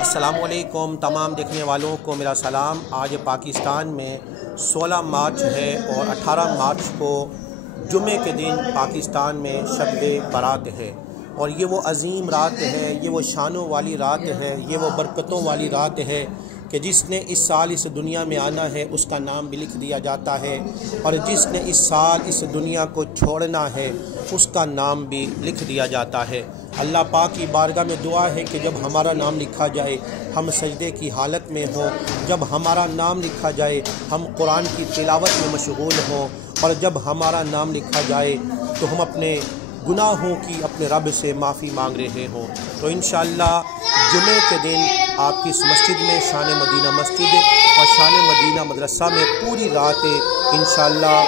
अस्सलामुअलैकुम तमाम देखने वालों को मेरा सलाम। आज पाकिस्तान में 16 मार्च है और 18 मार्च को जुमे के दिन पाकिस्तान में शब बारात है और ये वो अज़ीम रात है, ये वो शानों वाली रात है, ये वो बरकतों वाली रात है कि जिसने इस साल इस दुनिया में आना है उसका नाम भी लिख दिया जाता है और जिसने इस साल इस दुनिया को छोड़ना है उसका नाम भी लिख दिया जाता है। अल्लाह पाक की बारगाह में दुआ है कि जब हमारा नाम लिखा जाए हम सजदे की हालत में हों, जब हमारा नाम लिखा जाए हम कुरान की तिलावत में मशगूल हों और जब हमारा नाम लिखा जाए तो हम अपने गुनाहों की अपने रब से माफ़ी मांग रहे हों। तो इंशाअल्लाह जुमे के दिन आपकी इस मस्जिद में शान मदीना मस्जिद और शान मदीना मदरसा में पूरी रात इंशाअल्लाह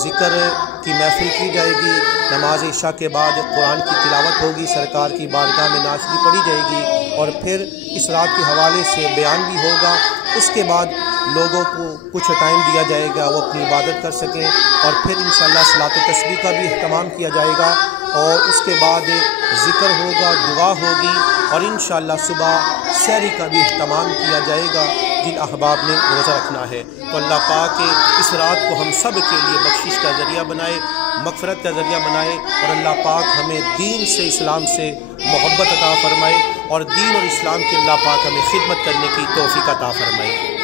ज़िक्र की महफिल की जाएगी। नमाज इशा के बाद कुरान की तिलावत होगी, सरकार की बारगाह में नाशरी पढ़ी जाएगी और फिर इस रात के हवाले से बयान भी होगा। उसके बाद लोगों को कुछ टाइम दिया जाएगा वो अपनी इबादत कर सकें और फिर इंशाअल्लाह सलात तस्बीह का भी अहतमाम किया जाएगा और उसके बाद ज़िक्र होगा, दुआ होगी और इंशाअल्लाह सुबह सहरी का भी अहतमाम किया जाएगा जिन अहबाब ने रोज़ा रखना है। तो अल्लाह पाक इस रात को हम सब के लिए बख्शिश का ज़रिया बनाए, मग़फ़िरत का ज़रिया बनाए और अल्लाह पाक हमें दीन से, इस्लाम से मोहब्बत अता फ़रमाए और दीन और इस्लाम के अल्लाह पाक हमें खिदमत करने की तौफ़ीक़ अता फ़रमाए।